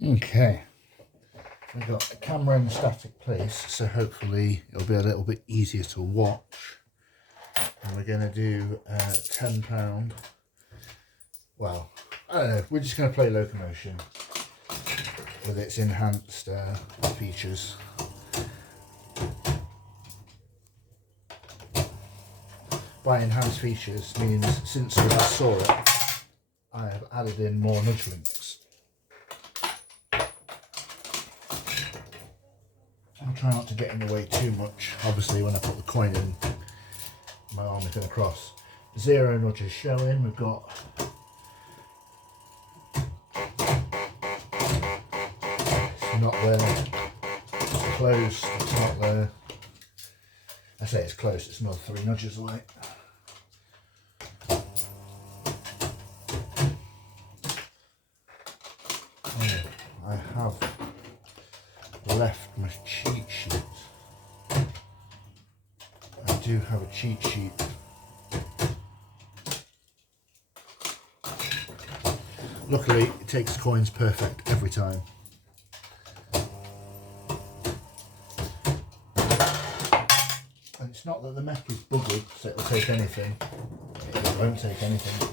Okay, we've got a camera in a static place, so hopefully it'll be a little bit easier to watch. And we're going to do £10. Well, I don't know, we're just going to play Locomotion with its enhanced features. By enhanced features means since we last saw it, I have added in more nudge links. I'll try not to get in the way too much. Obviously when I put the coin in, my arm is going to cross. 0 nudges showing. We've got it's not there, it's close, it's not there. I say it's close, it's another 3 nudges away. Oh, I have left my cheat sheet. I do have a cheat sheet. Luckily, it takes coins perfect every time. And it's not that the mech is buggered, so it'll take anything. It won't take anything.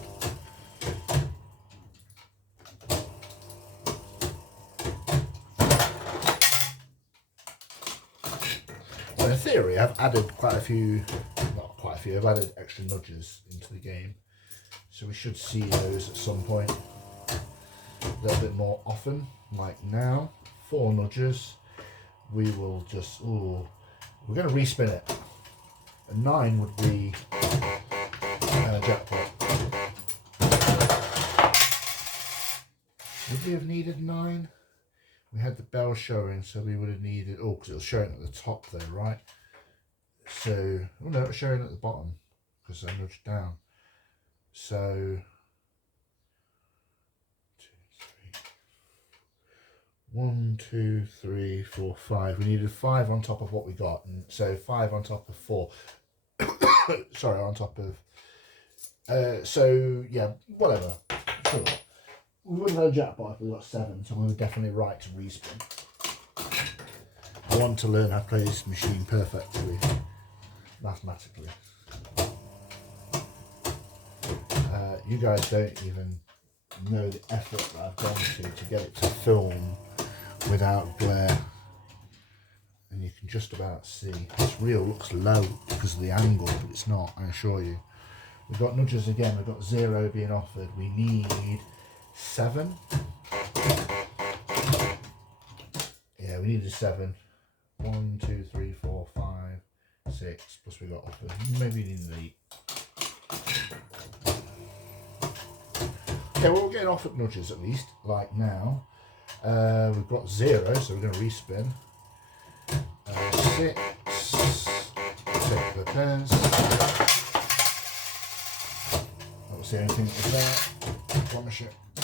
So in theory, I've added quite a few, not quite a few, I've added extra nudges into the game. So we should see those at some point. A little bit more often, like now. 4 nudges. We will just, we're going to respin it. A 9 would be jackpot. Would we have needed 9? We had the bell showing, so we would have needed, because it was showing at the top there, right? So, no, it was showing at the bottom because I nudged down. So, 1, 2, 3, 4, 5. We needed 5 on top of what we got, and so 5 on top of 4. Sorry, on top of. So yeah, whatever. Sure. We wouldn't have had a jackpot if we got 7, so we were definitely right to respin. I want to learn how to play this machine perfectly, mathematically. You guys don't even know the effort that I've gone to get it to film without glare, and you can just about see this reel looks low because of the angle, but it's not, I assure you. We've got nudges again, we've got 0 being offered, we need 7. Yeah, we needed 7. 1, 2, 3, 4, 5, 6, plus we got offered, maybe we need an 8. Okay, well, we're getting offered nudges at least, like now. We've got 0, so we're going to respin. 6. Take the pairs. I don't see anything with that. I promise you. I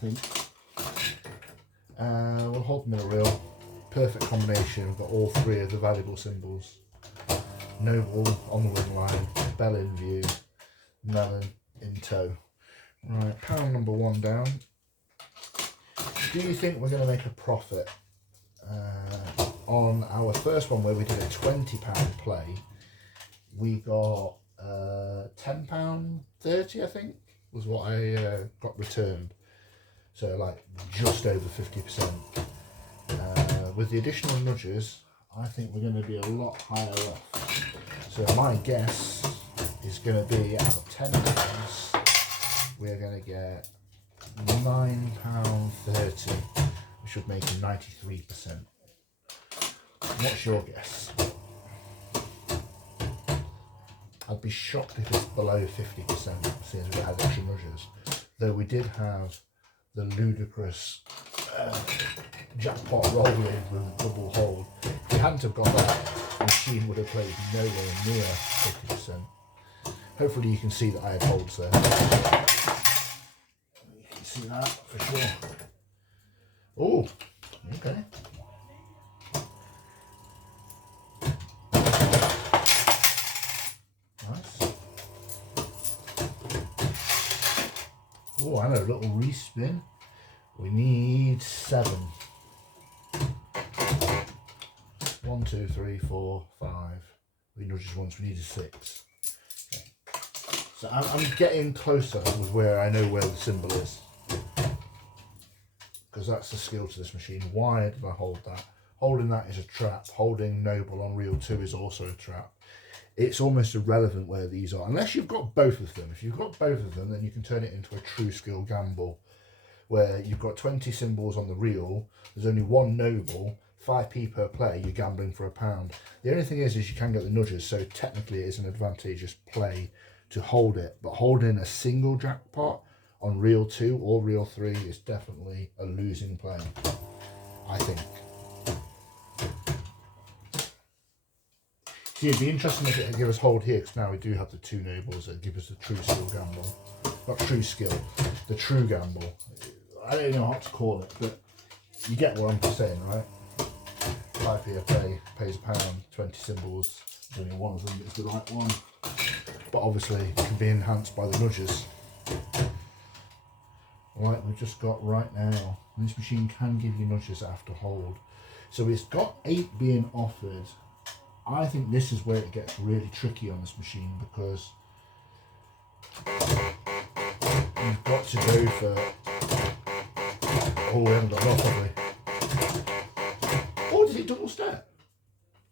think. We'll hold the middle reel. Perfect combination. We've got all 3 of the valuable symbols. Noble on the wing line. Bell in view. Melon in tow. Right, pound number 1 down. Do you think we're going to make a profit? On our first one where we did a £20 play, we got £10.30, I think, was what I got returned. So like just over 50%. With the additional nudges, I think we're going to be a lot higher up. So my guess is going to be out of £10, we're going to get £9.30, which would make 93%. What's your guess? I'd be shocked if it's below 50% since we had extra nudges. Though we did have the ludicrous jackpot rolling with a double hold. If we hadn't have got that, the machine would have played nowhere near 50%. Hopefully you can see that I had holds there. You can see that for sure. Oh, okay. Nice. Oh, and a little respin. We need 7. 1, 2, 3, 4, 5. We nudges once, we needed 6. Okay. So I'm getting closer with where I know where the symbol is. Because that's the skill to this machine. Why did I hold that? Holding that is a trap. Holding Noble on reel 2 is also a trap. It's almost irrelevant where these are, unless you've got both of them. If you've got both of them, then you can turn it into a true skill gamble, where you've got 20 symbols on the reel, there's only 1 Noble, 5p per play, you're gambling for £1. The only thing is you can get the nudges, so technically it is an advantageous play to hold it, but holding a single jackpot on reel 2 or reel 3 is definitely a losing play, I think. See, it'd be interesting if it would give us hold here, because now we do have the 2 Nobles that give us the true skill gamble. Not true skill, the true gamble. I don't know what to call it, but you get what I'm saying, right? 5p a play, pays £1, 20 symbols, only one of them is the right one. But obviously it can be enhanced by the nudges. Like we've just got right now. And this machine can give you nudges after hold. So it's got 8 being offered. I think this is where it gets really tricky on this machine, because you've got to go for... Oh, we haven't got a lot, have we? Oh, did it double step?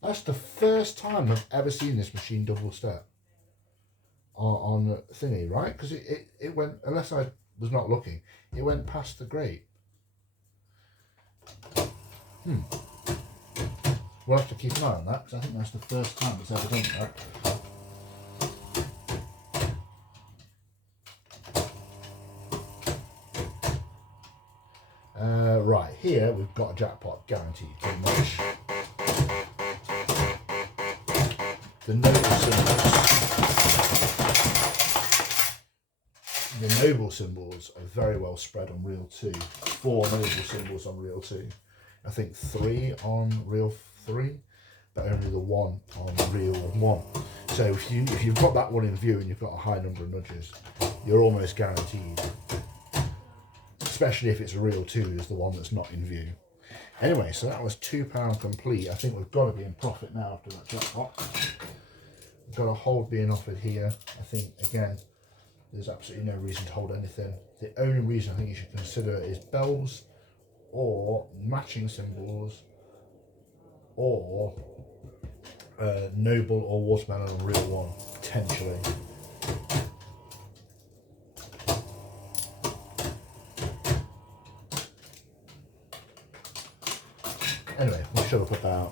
That's the first time I've ever seen this machine double step on thingy, right? Because it went, unless I was not looking, it went past the grate. We'll have to keep an eye on that, because I think that's the first time it's ever done that. Right, here we've got a jackpot guaranteed, pretty much. The Noble symbols are very well spread on reel 2. 4 Noble symbols on reel 2. I think 3 on reel 3, but only the 1 on reel 1. So if you've got that one in view and you've got a high number of nudges, you're almost guaranteed. Especially if it's a reel 2 is the one that's not in view. Anyway, so that was £2 complete. I think we've got to be in profit now after that jackpot. We've got a hold being offered here. I think, again, there's absolutely no reason to hold anything. The only reason I think you should consider is bells or matching symbols or Noble or Watermelon on reel 1, potentially. Anyway, we'll shut up about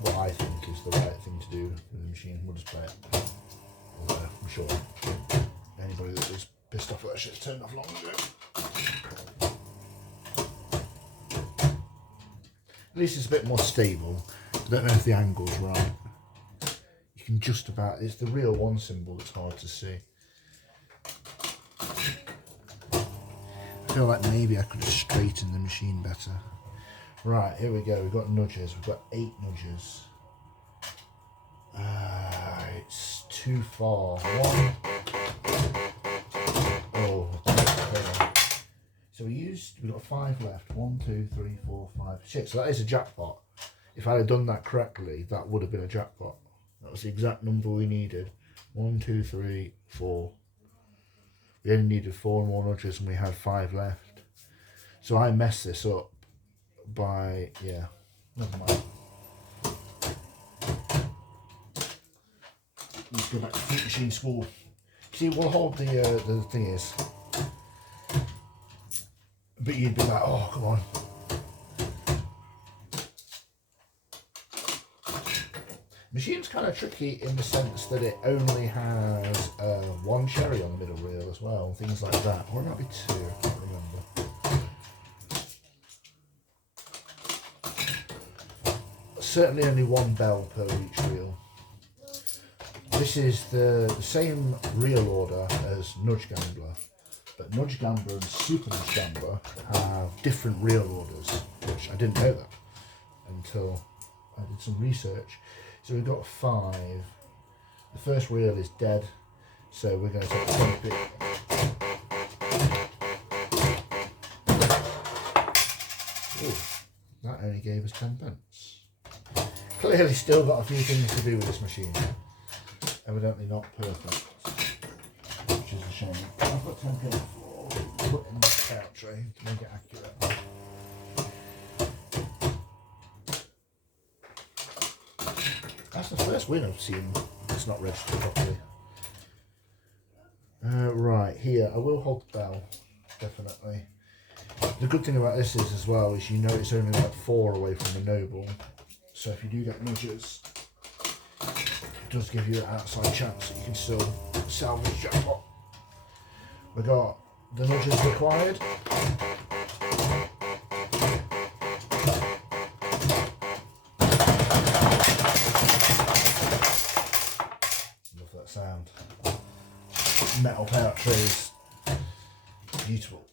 what I think is the right thing to do with the machine. We'll just play it. Although I'm sure anybody that was pissed off at that shit's turned off long ago. At least it's a bit more stable. I don't know if the angle's right. You can just about, it's the reel 1 symbol that's hard to see. I feel like maybe I could have straightened the machine better. Right, here we go. We've got nudges. We've got 8 nudges. It's too far. 1. Oh, okay. So we've got 5 left. 1, 2, 3, 4, 5. Shit, so that is a jackpot. If I had done that correctly, that would have been a jackpot. That was the exact number we needed. 1, 2, 3, 4. We only needed 4 more nudges and we had 5 left. So I messed this up by, yeah, never mind. Let's go back to Fruit Machine School. See, we'll hold the thing is, but you'd be like, oh, come on. Machine's kind of tricky in the sense that it only has 1 cherry on the middle reel as well, things like that. Or it might be 2, I can't remember. Certainly only 1 bell per each reel. This is the same reel order as Nudge Gambler, but Nudge Gambler and Super Nudge Gambler have different reel orders, which I didn't know that until I did some research. So we've got 5. The first reel is dead, so we're going to take 20p. Ooh, that only gave us 10 pence. Clearly still got a few things to do with this machine. Evidently not perfect, which is a shame. I've got 10p on the floor, put in the payout tray to make it accurate. That's the first win I've seen it's not registered properly. Right, here, I will hold the bell, definitely. The good thing about this is as well, is you know it's only like 4 away from the noble. So if you do get nudges, it does give you an outside chance that you can still salvage jackpot. We got the nudges required. Love that sound. Metal payout trays, beautiful.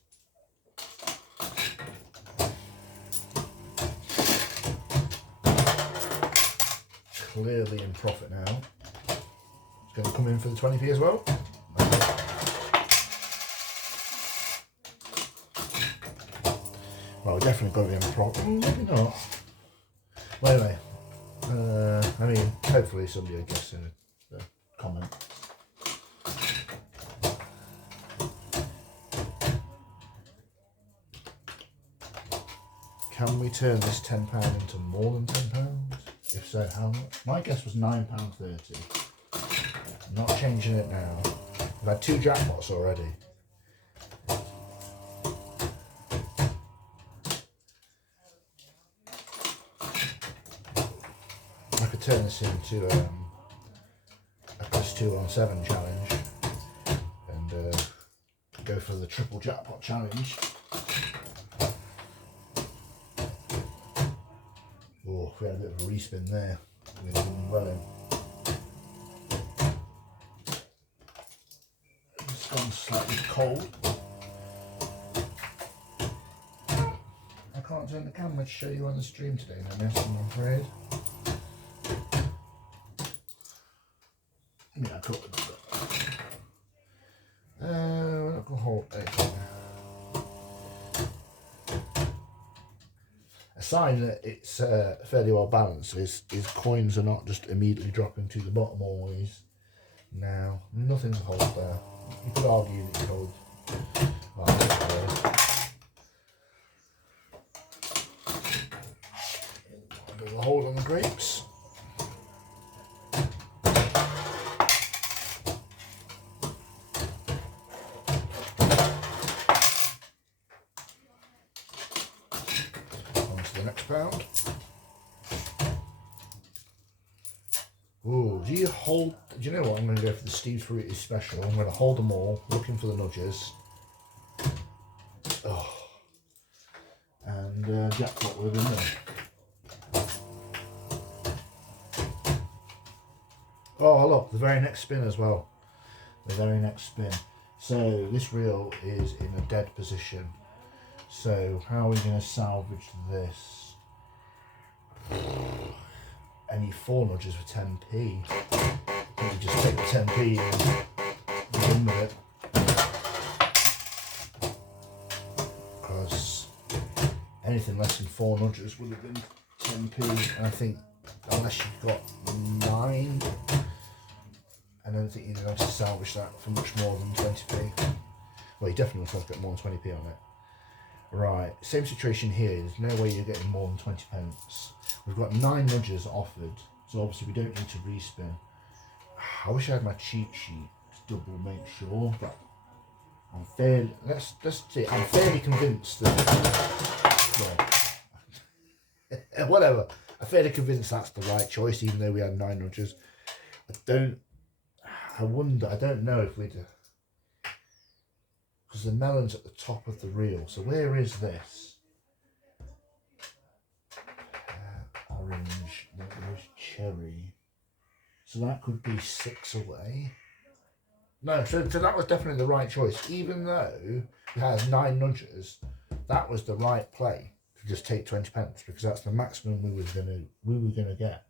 Clearly in profit now. It's going to come in for the 20p as well. Well, we're definitely going to be in profit. Maybe not. Well, anyway, I mean, hopefully somebody will guess in the comment. Can we turn this £10 into more than £10? If so, how much? My guess was £9.30. I'm not changing it now. I've had 2 jackpots already. I could turn this into a +2 on 7 challenge and go for the triple jackpot challenge. Oh, we had a bit of a respin there. We've been well in. It's gone slightly cold. I can't turn the camera to show you on the stream today, no mess, I'm afraid. Yeah, I could. We're not going to hold it. A sign that it's fairly well balanced is coins are not just immediately dropping to the bottom always. Now, nothing to hold there. You could argue that you hold. A bit of a hold on the grapes. Pound. Ooh, do you hold? Do you know what? I'm going to go for the Steve's Fruity special. I'm going to hold them all, looking for the nudges. Oh, and jackpot would have been there. Oh, look, the very next spin as well. The very next spin. So this reel is in a dead position. So how are we going to salvage this? I need 4 nudges for 10p. You just take the 10p and run with it. Because anything less than 4 nudges would have been 10p. And I think unless you've got 9, I don't think you're going to be able to salvage that for much more than 20p. Well, you definitely want to get more than 20p on it. Right, same situation here. There's no way you're getting more than 20 pence. We've got 9 nudges offered, so obviously we don't need to respin. I wish I had my cheat sheet to double make sure, but I'm fairly. Let's see. I'm fairly convinced that. Well, whatever. I'm fairly convinced that's the right choice, even though we had 9 nudges. I wonder. I don't know if we'd. Because the melon's at the top of the reel. So where is this? Orange, there's cherry. So that could be 6 away. No, so that was definitely the right choice. Even though it has 9 nudges, that was the right play to just take 20 pence because that's the maximum we were gonna get.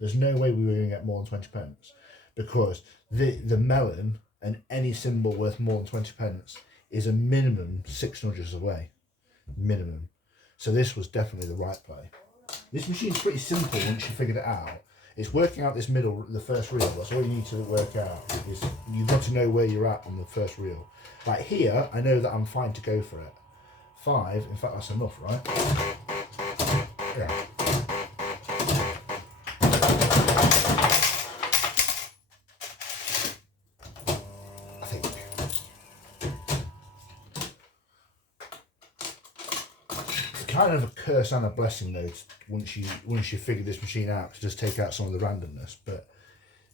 There's no way we were gonna get more than 20 pence because the melon and any symbol worth more than 20 pence is a minimum 6 nudges away. Minimum. So this was definitely the right play. This machine's pretty simple once you figured it out. It's working out this middle, the first reel. That's all you need to work out. Is you've got to know where you're at on the first reel. Like here, I know that I'm fine to go for it. 5, in fact, that's enough, right? Yeah. I think. It's kind of a curse and a blessing, though. Once you figure this machine out, to just take out some of the randomness, but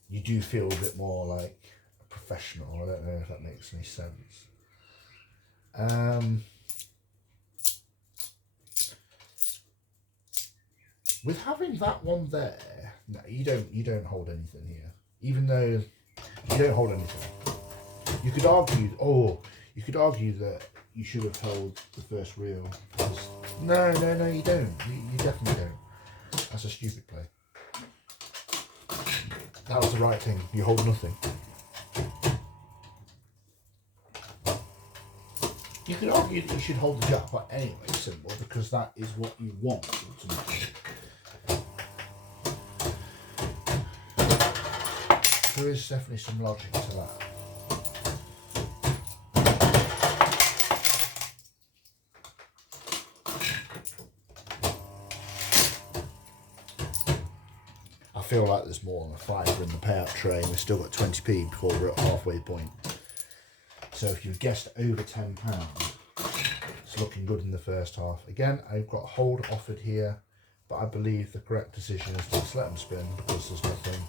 you do feel a bit more like a professional. I don't know if that makes any sense. With having that one there, no, you don't hold anything here. Even though you don't hold anything, you could argue that you should have held the first reel. No, you don't. You definitely don't. That's a stupid play. That was the right thing. You hold nothing. You could argue that you should hold the jackpot anyway, simple, because that is what you want ultimately. There is definitely some logic to that. I feel like there's more than a fiver in the payout tray, and we've still got 20p before we're at halfway point. So if you guessed over £10, it's looking good in the first half. Again, I've got hold offered here, but I believe the correct decision is to just let them spin because there's nothing.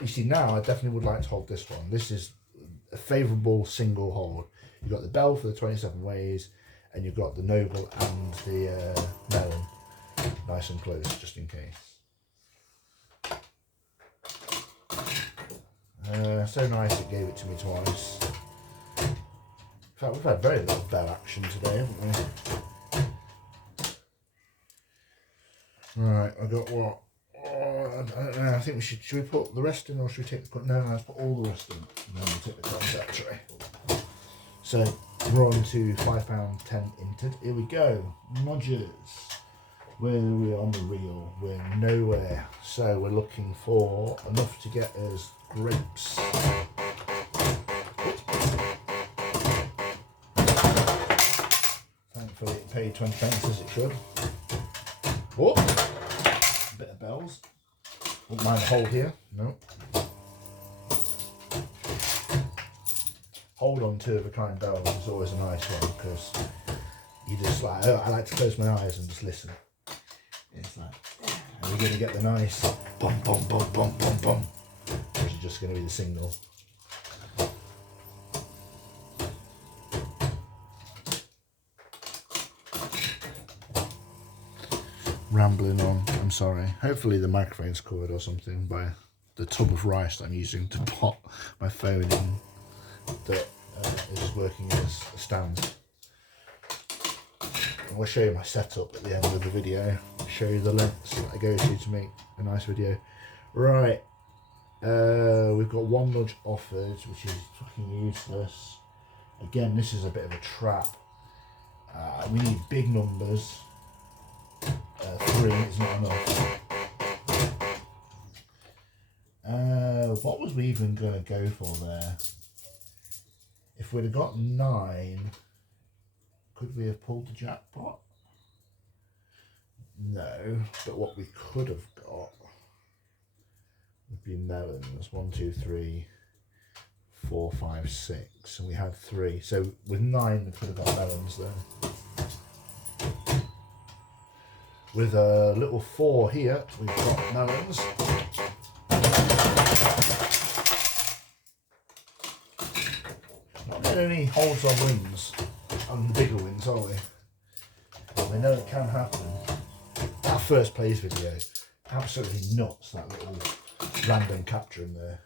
You see, now I definitely would like to hold this one. This is a favourable single hold. You've got the bell for the 27 ways, and you've got the noble and the melon nice and close, just in case. So nice it gave it to me twice. In fact, we've had very little bell action today, haven't we? Right, I got what? Oh, I don't know. I think we should we put the rest in, or should we take the no? Let's put all the rest in, and then we'll take the contact tray. So we're on to £5.10 entered. Here we go. Modgers. Where are we on the reel? We're nowhere. So we're looking for enough to get us grapes. Thankfully it paid 20 pence as it should. Oh, a bit of bells. Wouldn't mind a hold here. No. Hold on two of a kind bells is always a nice one, because you just like, I like to close my eyes and just listen. It's like, are we going to get the nice bum bum bum bum bum bum, or is it just going to be the single? Rambling on, I'm sorry. Hopefully the microphone's covered or something by the tub of rice that I'm using to pot my phone in that is working as a stand. I'll show you my setup at the end of the video, show you the lengths that I go to make a nice video. Right, we've got one nudge offered, which is fucking useless. Again, this is a bit of a trap. We need big numbers. 3 is not enough. What was we even going to go for there? If we'd have got 9, could we have pulled the jackpot? No, but what we could have got would be melons. 1, 2, 3, 4, 5, 6, and we had 3. So with 9, we could have got melons there. With a little 4 here, we've got melons. Not getting any holds on wins, on the bigger wins, are we? But we know it can happen. Our first plays video, absolutely nuts, that little random capture in there.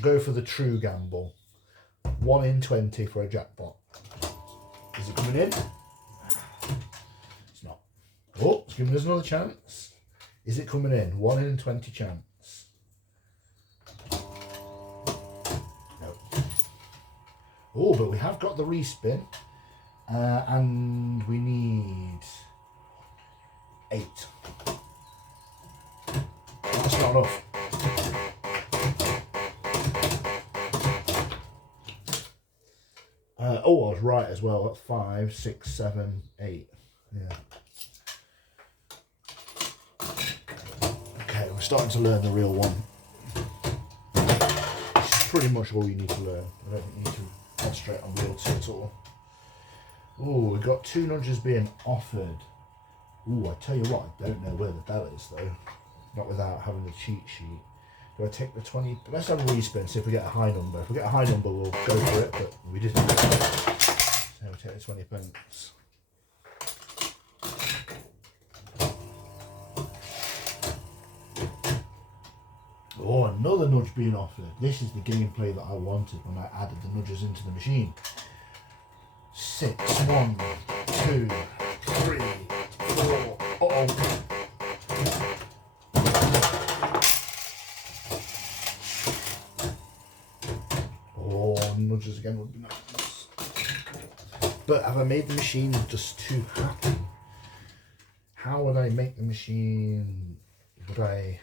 Go for the true gamble. 1 in 20 for a jackpot. Is it coming in? It's not. Oh, it's giving us another chance. Is it coming in? 1 in 20 chance. No. Oh, but we have got the respin. And we need right as well. That's 5, 6, 7, 8. Yeah. Okay, we're starting to learn the real one. This is pretty much all you need to learn. I don't think you need to concentrate on reel 2 at all. Oh, we've got 2 nudges being offered. Oh, I tell you what, I don't know where the bell is though. Not without having the cheat sheet. Do I take the 20? Let's have a respin, see if we get a high number. If we get a high number, we'll go for it, but we didn't. So we'll take the 20 pence. Oh, another nudge being offered. This is the gameplay that I wanted when I added the nudges into the machine. 6, 1, 2, 3, 4. Uh-oh. Nudges again would be nice. But have I made the machine just too happy? How would I make the machine? Would I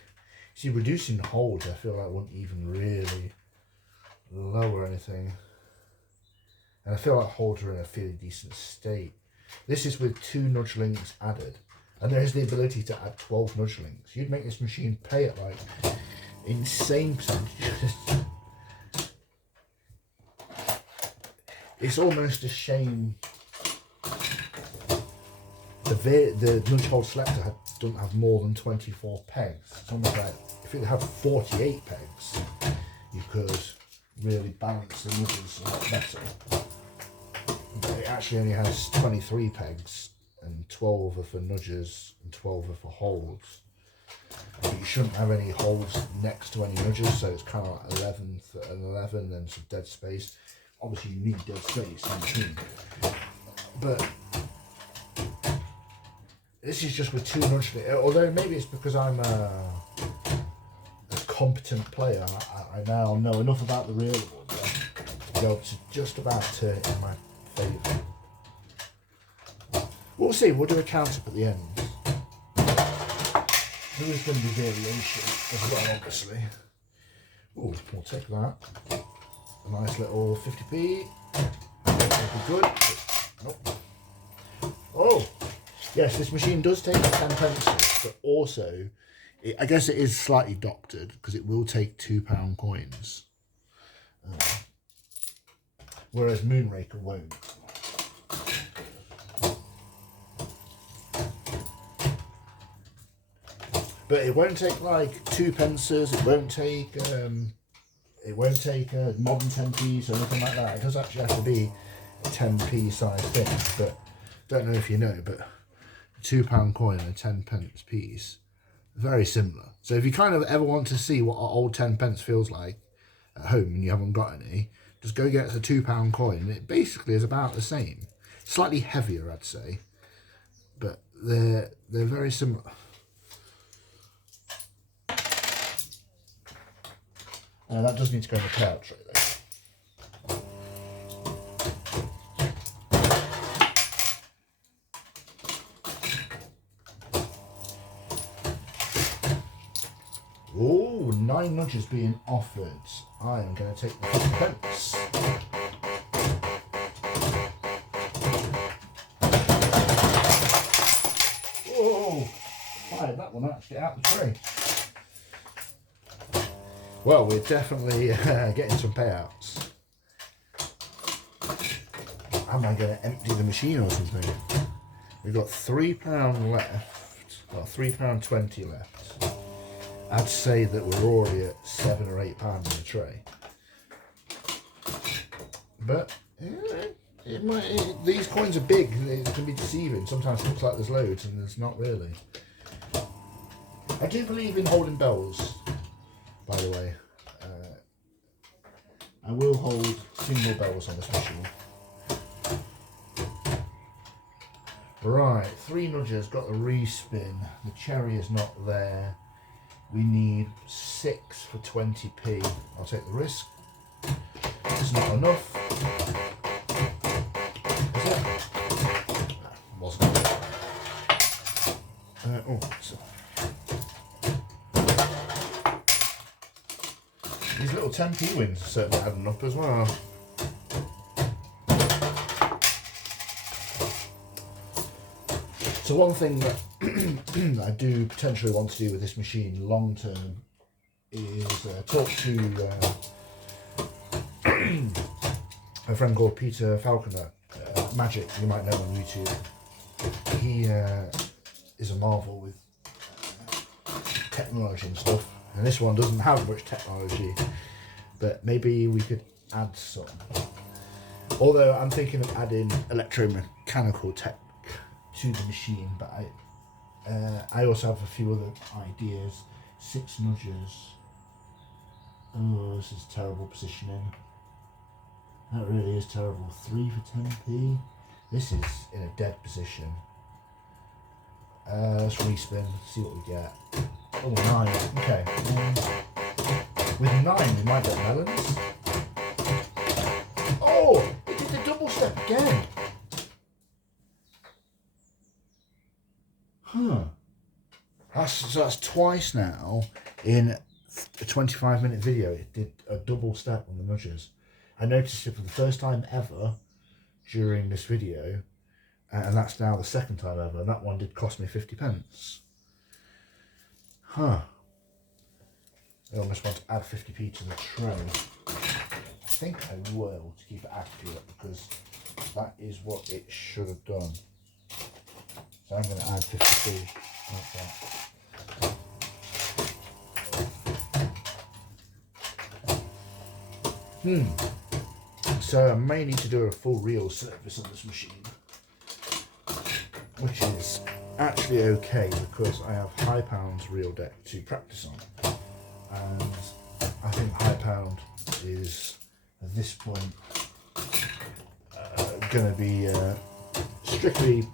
see reducing holds? I feel like wouldn't even really lower anything. And I feel like holds are in a fairly decent state. This is with 2 nudge links added. And there is the ability to add 12 nudge links. You'd make this machine pay at like insane percentages. It's almost a shame the nudge hold selector doesn't have more than 24 pegs. It's almost like if it had 48 pegs, you could really balance the nudges a lot better. But it actually only has 23 pegs, and 12 are for nudges and 12 are for holds. But you shouldn't have any holds next to any nudges, so it's kind of like 11 and 11, and then some dead space. Obviously you need dead space in between. But this is just with 2 nudge links. Although maybe it's because I'm a competent player. I now know enough about the real world to be able to just about turn it in my favour. We'll see, we'll do a count up at the end. There is going to be variation as well, obviously. Ooh, we'll take that. A nice little 50p. That'll be good. Nope. Oh, yes, this machine does take 10 pencils, but also, I guess it is slightly doctored because it will take £2 coins. Whereas Moonraker won't. But it won't take like 2 pences, it won't take modern 10p's or anything like that. It does actually have to be a 10p size thing, but don't know if you know, but a £2 coin and a 10 pence piece, very similar. So if you kind of ever want to see what our old 10 pence feels like at home and you haven't got any, just go get a £2 coin and it basically is about the same. Slightly heavier, I'd say, but they're very similar. That does need to go in the payout tray though. Oh, 9 nudges being offered. I am going to take the 50 pence. Oh, fired that one actually out the tray. Well, we're definitely getting some payouts. Am I going to empty the machine or something? We've got £3 left. Well, £3.20 left. I'd say that we're already at £7 or £8 in the tray. But these coins are big. It can be deceiving. Sometimes it looks like there's loads and there's not really. I do believe in holding bells. By the way, I will hold single bells on this machine. Right, 3 nudges, got the respin. The cherry is not there. We need 6 for 20p. I'll take the risk. It's not enough. Is it? No, wasn't. Oh, so. These little 10p wins are certainly adding up as well. So one thing that I do potentially want to do with this machine long term is talk to a friend called Peter Falconer, Magic, you might know on YouTube. He is a marvel with technology and stuff, and this one doesn't have much technology, but maybe we could add some. Although I'm thinking of adding electromechanical tech to the machine, but I also have a few other ideas. 6 nudges. Oh, this is terrible positioning. That really is terrible. 3 for 10p. This is in a dead position. Let's respin, see what we get. Oh, 9. Okay. With 9, we might get melons. Oh, it did the double step again. Huh. That's twice now in a 25-minute video. It did a double step on the nudges. I noticed it for the first time ever during this video, and that's now the second time ever, and that one did cost me 50p. Huh. I almost want to add 50p to the tray. I think I will, to keep it accurate, because that is what it should have done. So I'm going to add 50p like that. So I may need to do a full reel service on this machine, which is actually okay because I have high pounds reel deck to practice on, and I think high pound is at this point going to be strictly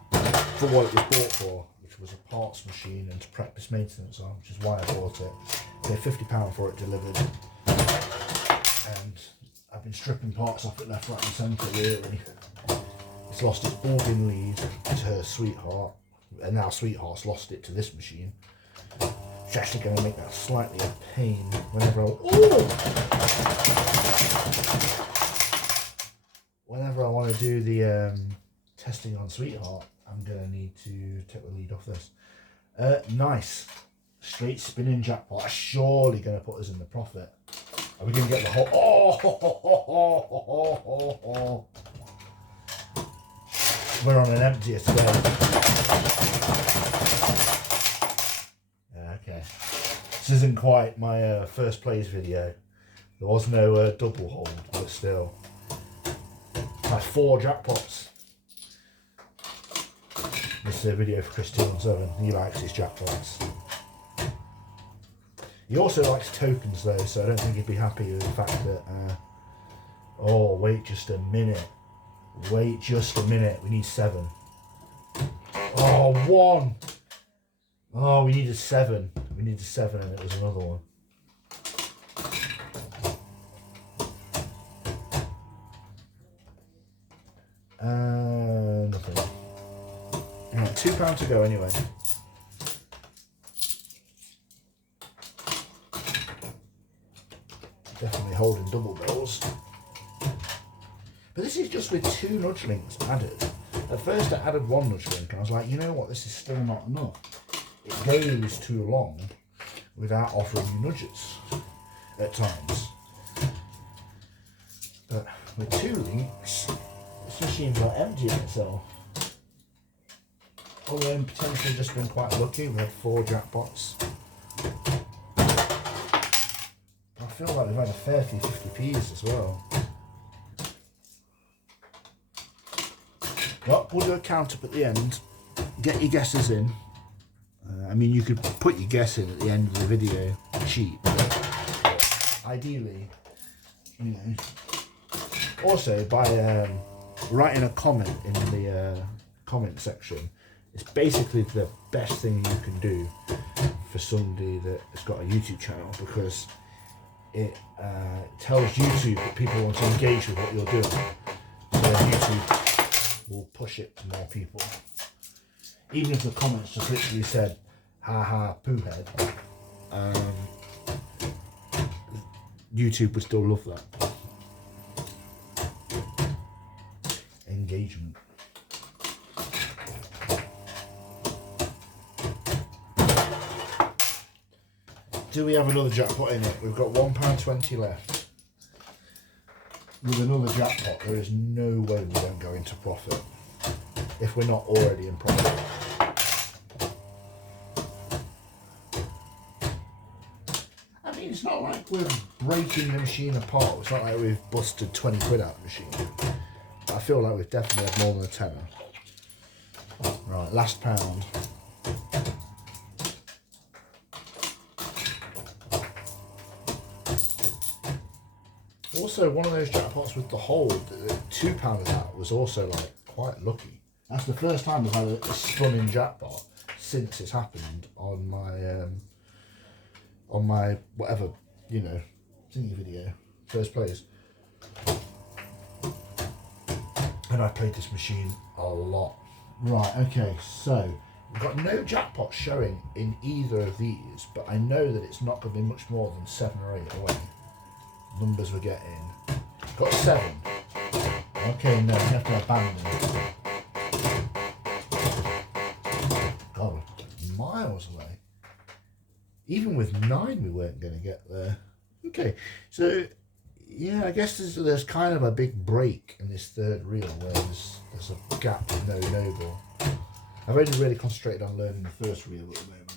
for what it was bought for, which was a parts machine and to practice maintenance on, which is why I bought it. I paid £50 for it delivered, and I've been stripping parts off it left, right and centre really. It's lost its organ lead to her sweetheart, and now sweetheart's lost it to this machine. It's actually going to make that slightly a pain whenever whenever I want to do the testing on sweetheart. I'm going to need to take the lead off this. Nice. Straight spinning jackpot. Surely going to put us in the profit. Are we going to get the whole... Oh! We're on an empty today. Yeah, okay. This isn't quite my first plays video. There was no double hold, but still. That's 4 jackpots. This is a video for Chris 217. He likes his jackpots. He also likes tokens though, so I don't think he'd be happy with the fact that... oh, wait just a minute. Wait just a minute. We need 7. Oh, 1. Oh, we needed 7. We needed 7 and it was another one. Nothing. Right, £2 to go anyway. Definitely holding double bills. But this is just with 2 nudge links added. At first I added 1 nudge link and I was like, you know what, this is still not enough. It goes too long without offering you nudges at times. But with 2 links, this machine's not emptying itself. Although I'm potentially just been quite lucky, we had 4 jackpots. I feel like we've had a fair few 50p's as well. Well, we'll do a count up at the end. Get your guesses in. I mean, you could put your guess in at the end of the video, cheap. But ideally, you know. Also, by writing a comment in the comment section, it's basically the best thing you can do for somebody that has got a YouTube channel, because it tells YouTube that people want to engage with what you're doing. So YouTube will push it to more people. Even if the comments just literally said, haha, poo head, YouTube would still love that. Engagement. Do we have another jackpot in it? We've got £1.20 left. With another jackpot, there is no way we don't go into profit if we're not already in profit. I mean, it's not like we're breaking the machine apart. It's not like we've busted 20 quid out of the machine. I feel like we've definitely had more than a tenner. Right, last pound. Also, one of those jackpots with the hold, £2 of that was also like quite lucky. That's the first time I've had a stunning jackpot since it's happened on my whatever, you know, thingy video, first plays. And I played this machine a lot. Right, okay, so we've got no jackpot showing in either of these, but I know that it's not going to be much more than 7 or 8 away. Numbers we're getting. Got 7. Okay, no, we have to abandon. God, we're miles away. Even with 9 we weren't going to get there. Okay, so yeah, I guess there's kind of a big break in this third reel where there's a gap with no noble. I've only really concentrated on learning the first reel at the moment.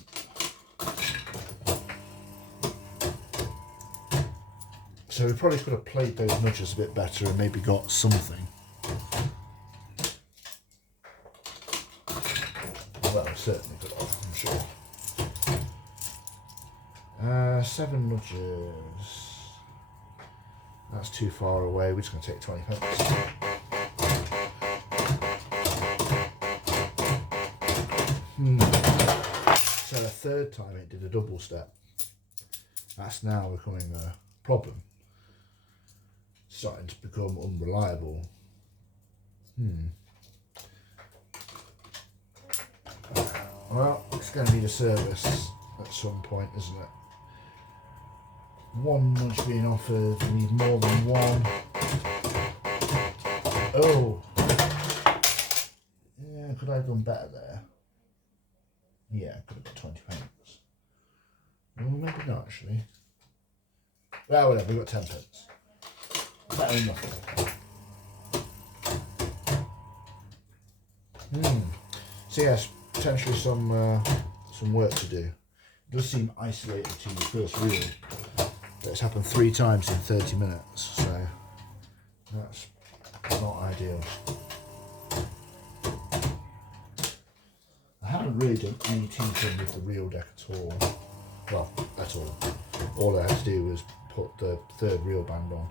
So we probably could have played those nudges a bit better and maybe got something. Well, we certainly could have, I'm sure. 7 nudges. That's too far away. We're just going to take 20 pence. So a third time it did a double step. That's now becoming a problem. Starting to become unreliable. Well, it's going to need a service at some point, isn't it? 1 nudge being offered, we need more than 1. Oh! Yeah, could I have done better there? Yeah, could have got 20 pence. Well, maybe not actually. Well, whatever, we got 10 pence. Better than nothing. So yes, potentially some work to do. It does seem isolated to the first reel. But it's happened 3 times in 30 minutes, so that's not ideal. I haven't really done any tinkering with the reel deck at all. Well, at all. All I had to do was put the third reel band on.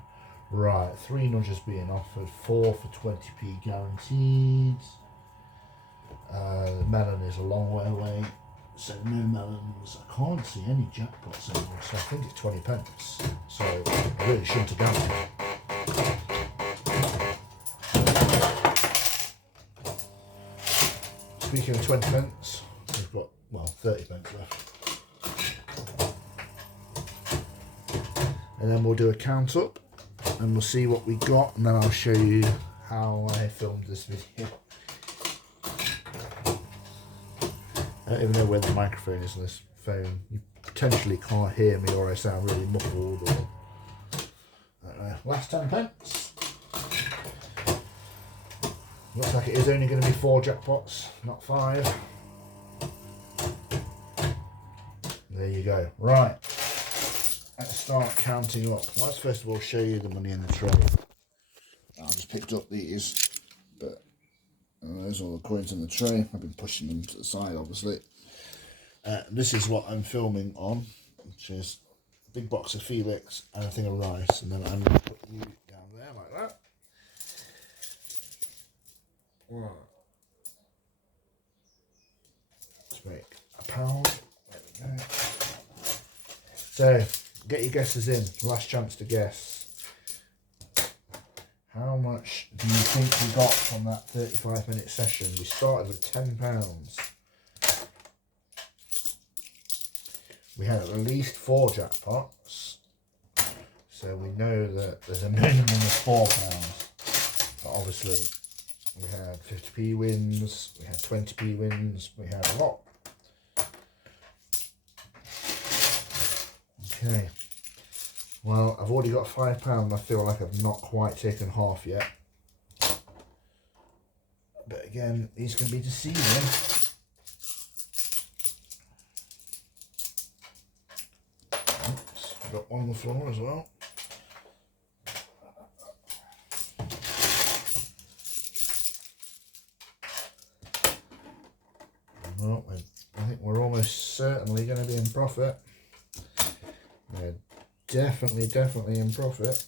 Right, 3 nudges being offered, 4 for 20p guaranteed. The melon is a long way away, so no melons. I can't see any jackpots anymore, so I think it's 20 pence. So I really shouldn't have gambled. Speaking of 20 pence, we've got, well, 30 pence left. And then we'll do a count up and we'll see what we got, and then I'll show you how I filmed this video. I don't even know where the microphone is on this phone. You potentially can't hear me, or I sound really muffled, or I don't know. Last 10 pence. Looks like it is only going to be 4 jackpots, not 5. There you go. Right. Let's start counting up. Let's first of all show you the money in the tray. I just picked up these, but those are all the coins in the tray. I've been pushing them to the side, obviously. This is what I'm filming on, which is a big box of Felix and a thing of rice, and then I'm going to put you down there like that. Right. Let's make a pound. There we go. So, get your guesses in. Last chance to guess. How much do you think we got from that 35-minute session? We started with £10. We had at least 4 jackpots, so we know that there's a minimum of £4. But obviously, we had 50p wins, we had 20p wins, we had a lot. Okay. Well, I've already got £5 and I feel like I've not quite taken half yet. But again, these can be deceiving. Oops, got one on the floor as well. Well, I think we're almost certainly going to be in profit. We're definitely in profit.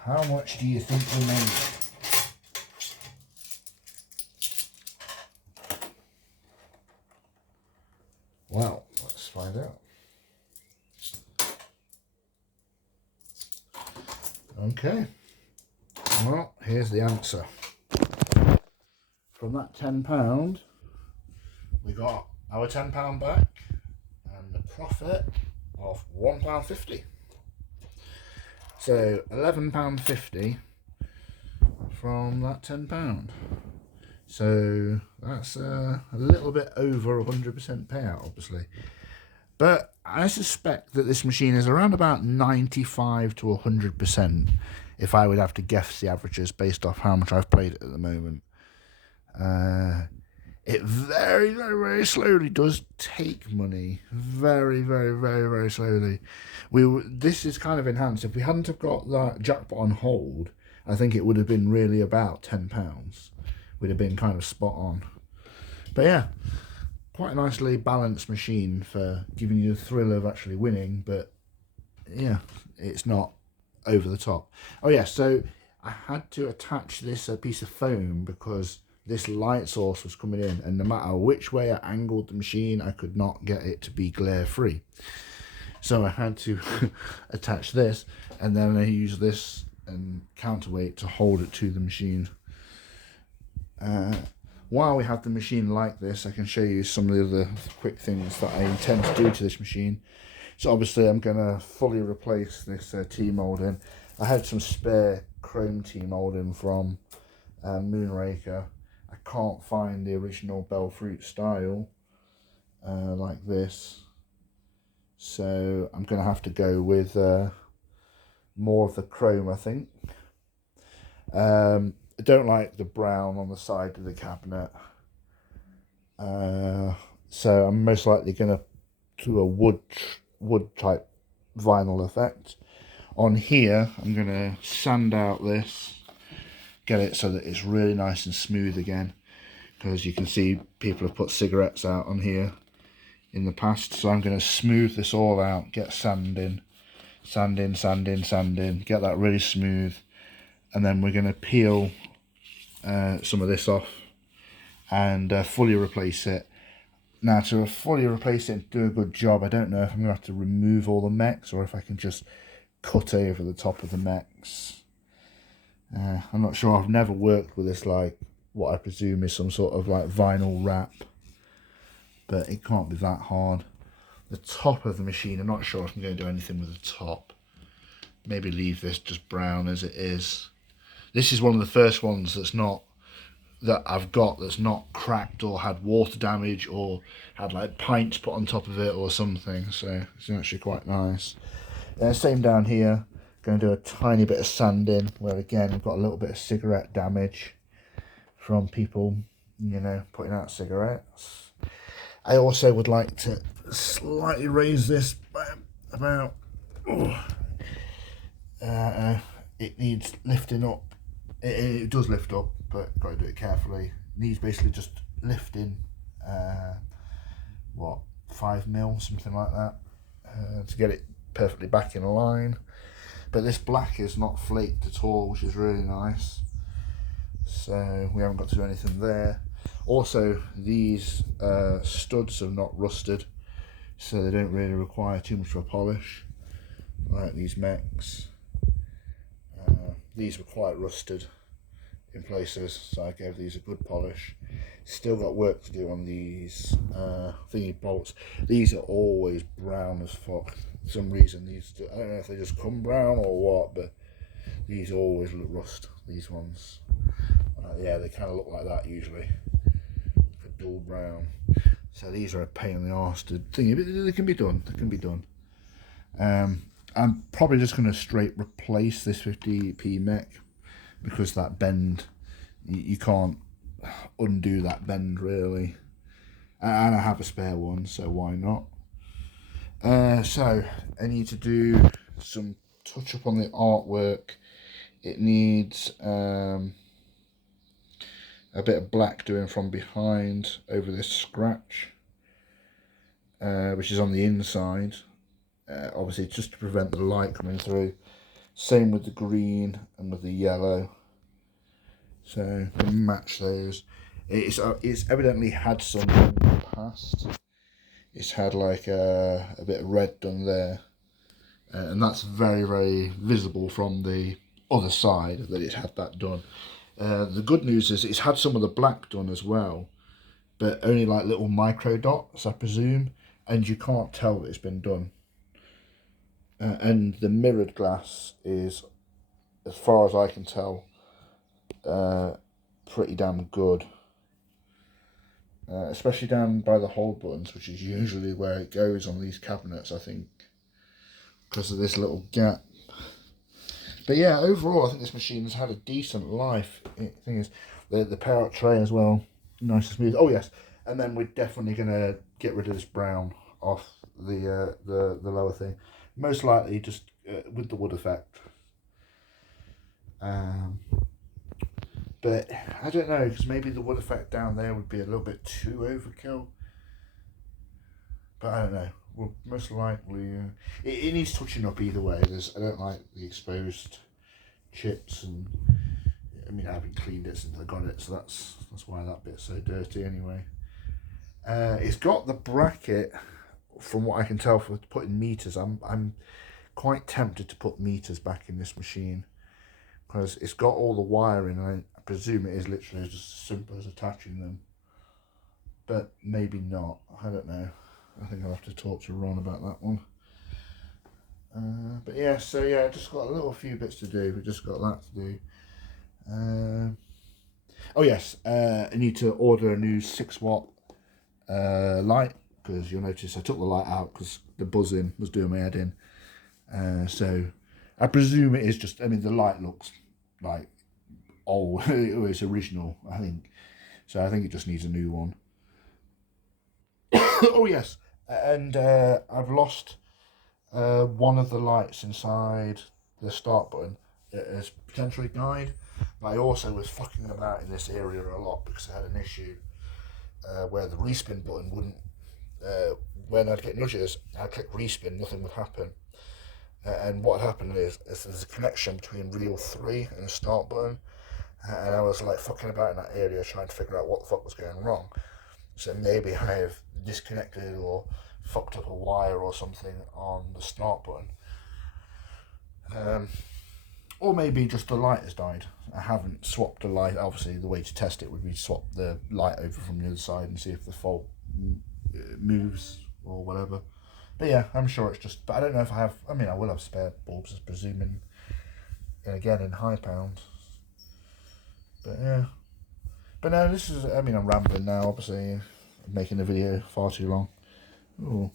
How much do you think we made? Well, let's find out. Okay. Well, here's the answer. From that £10, we got our £10 back and a profit of £1.50. So £11.50 from that £10. So that's a little bit over 100% payout, obviously. But I suspect that this machine is around about 95 to 100% if I would have to guess the averages based off how much I've played it at the moment. It very slowly does take money. Very slowly. This is kind of enhanced. If we hadn't have got that jackpot on hold, I think it would have been really about £10. Would have been kind of spot on. But yeah, quite a nicely balanced machine for giving you the thrill of actually winning. But yeah, it's not over the top. Oh yeah, so I had to attach this piece of foam because this light source was coming in, and no matter which way I angled the machine, I could not get it to be glare free. So I had to attach this, and then I use this and counterweight to hold it to the machine. While we have the machine like this, I can show you some of the other quick things that I intend to do to this machine. So obviously I'm going to fully replace this T-moulding. I had some spare chrome T-moulding from Moonraker. I can't find the original Bellfruit style like this, so I'm going to have to go with more of the chrome, I think. I don't like the brown on the side of the cabinet, so I'm most likely going to do a wood type vinyl effect. On here I'm going to sand out this, get it so that it's really nice and smooth again, because you can see people have put cigarettes out on here in the past. So I'm going to smooth this all out, get sand in, get that really smooth, and then we're going to peel some of this off and fully replace it. Now, to fully replace it and do a good job, I don't know if I'm going to have to remove all the mechs or if I can just cut over the top of the mechs. I'm not sure. I've never worked with this, like what I presume is some sort of like vinyl wrap, but it can't be that hard. The top of the machine, I'm not sure if I'm going to do anything with the top. Maybe leave this just brown as it is. This is one of the first ones that I've got that's not cracked or had water damage or had like pints put on top of it or something, so it's actually quite nice. Same down here. Going to do a tiny bit of sanding where again we've got a little bit of cigarette damage from people, you know, putting out cigarettes. I also would like to slightly raise this by about, it needs lifting up. It does lift up, but got to do it carefully. It needs basically just lifting, what, 5mm, something like that, to get it perfectly back in line. But this black is not flaked at all, which is really nice. So we haven't got to do anything there. Also, these studs have not rusted, so they don't really require too much of a polish, like these mechs. These were quite rusted in places, so I gave these a good polish. Still got work to do on these thingy bolts. These are always brown as fuck. For some reason, these, I don't know if they just come brown or what, but these always look rust, these ones. Yeah, they kind of look like that usually, a dull brown. So these are a pain in the arse to thingy, but they can be done. They can be done. I'm probably just going to straight replace this 50p mech because that bend, you can't undo that bend really. And I have a spare one, so why not? So I need to do some touch up on the artwork. It needs a bit of black doing from behind over this scratch, which is on the inside. Obviously just to prevent the light coming through. Same with the green and with the yellow. So match those. It's evidently had some in the past. It's had like a bit of red done there, and that's very, very visible from the other side that it had that done. The good news is it's had some of the black done as well, but only like little micro dots, I presume, and you can't tell that it's been done. And the mirrored glass is, as far as I can tell, pretty damn good. Especially down by the hold buttons, which is usually where it goes on these cabinets, I think, because of this little gap. But yeah, overall, I think this machine has had a decent life. The thing is, the power tray as well, nice and smooth. Oh yes, and then we're definitely gonna get rid of this brown off the lower thing. Most likely just with the wood effect. But I don't know, because maybe the wood effect down there would be a little bit too overkill. But I don't know. Well, most likely, it needs touching up either way. I don't like the exposed chips, and I mean I haven't cleaned it since I got it, so that's why that bit's so dirty anyway. It's got the bracket, from what I can tell, for putting meters. I'm quite tempted to put meters back in this machine because it's got all the wiring, and I presume it is literally just as simple as attaching them, but maybe not. I don't know. I think I'll have to talk to Ron about that one. But yeah, so yeah, just got a little few bits to do. We just got that to do. Oh yes, I need to order a new 6-watt light, because you'll notice I took the light out because the buzzing was doing my head in. So I presume it is just, I mean, the light looks like old. It's original, I think. So I think it just needs a new one. Oh yes, and I've lost one of the lights inside the start button. It has potentially died. But I also was fucking about in this area a lot because I had an issue where the respin button wouldn't, when I'd get nudges, I'd click respin, nothing would happen. And what happened is there's a connection between reel 3 and the start button, and I was like fucking about in that area trying to figure out what the fuck was going wrong. So maybe I have disconnected or fucked up a wire or something on the start button. Or maybe just the light has died. I haven't swapped the light. Obviously the way to test it would be to swap the light over from the other side and see if the fault moves or whatever. But yeah, I'm sure it's just, but I don't know if I have, I mean I will have spare bulbs, presuming, again in high pounds. But yeah. But no, this is, I mean I'm rambling now, obviously. I'm making the video far too long. Oh,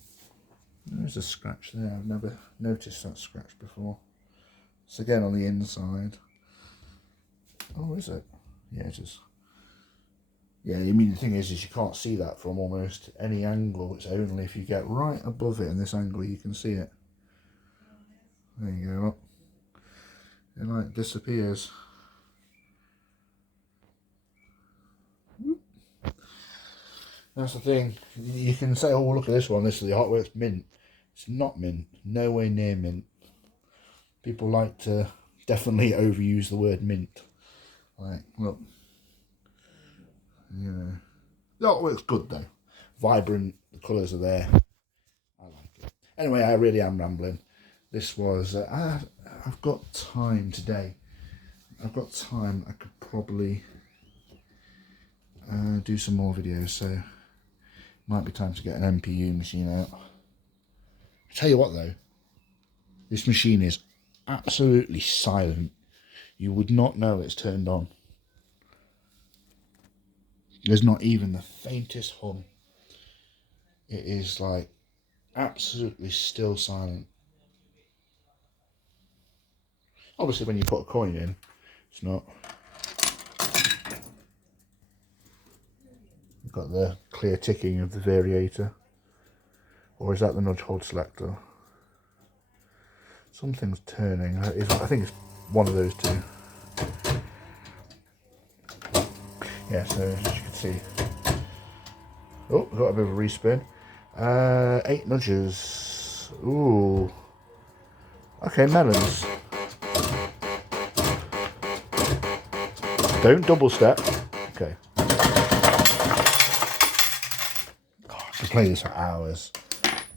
there's a scratch there. I've never noticed that scratch before. It's again on the inside. Oh, is it? Yeah, it is. Yeah, I mean the thing is you can't see that from almost any angle. It's only if you get right above it in this angle you can see it. There you go. Look. It like disappears. That's the thing. You can say, oh look at this one. This is the artwork's mint. It's not mint. No way near mint. People like to definitely overuse the word mint. Like, look. You know. The artwork's good though. Vibrant, the colours are there. I like it. Anyway, I really am rambling. This was, I've got time today. I've got time. I could probably do some more videos, so might be time to get an MPU machine out. I tell you what though, this machine is absolutely silent. You would not know it's turned on. There's not even the faintest hum. It is like absolutely still silent. Obviously when you put a coin in, it's not. You've got the clear ticking of the variator. Or is that the nudge hold selector? Something's turning. I think it's one of those two. Yeah, so as you can see. Oh, got a bit of a respin. 8 nudges. Ooh. Okay, melons. Don't double step. Okay. God, I could play this for hours.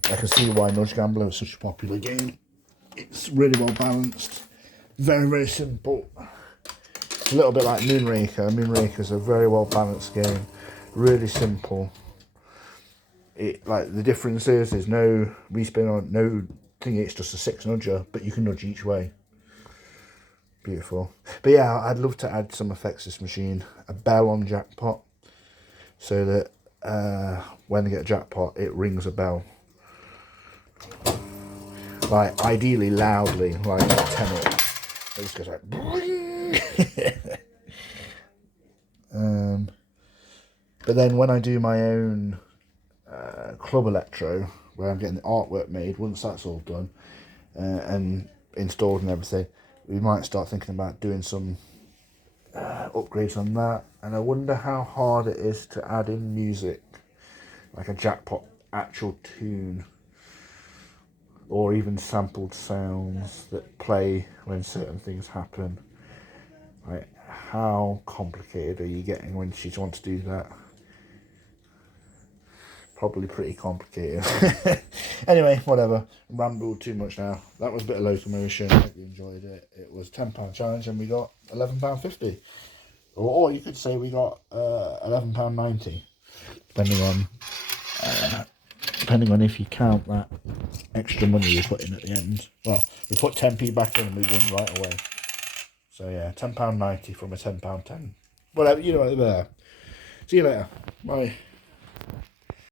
I can see why Nudge Gambler is such a popular game. It's really well balanced. Very, very simple. It's a little bit like Moonraker. Moonraker's a very well balanced game. Really simple. It like the difference is there's no respin on no thing. It's just a 6 nudger, but you can nudge each way. Beautiful. But yeah, I'd love to add some effects to this machine. A bell on jackpot, so that when they get a jackpot, it rings a bell. Like ideally loudly, like 10 up. It just goes like. But then when I do my own club electro, where I'm getting the artwork made, once that's all done and installed and everything, we might start thinking about doing some upgrades on that. And I wonder how hard it is to add in music, like a jackpot actual tune, or even sampled sounds that play when certain things happen. Like, how complicated are you getting when she wants to do that? Probably pretty complicated. Anyway, whatever. Rambled too much now. That was a bit of Locomotion. I hope you enjoyed it. It was £10 challenge and we got £11.50. Or you could say we got £11.90, depending on if you count that extra money we put in at the end. Well, we put 10p back in and we won right away. So yeah, £10.90 from a £10.10. Whatever, you know, there. See you later. Bye.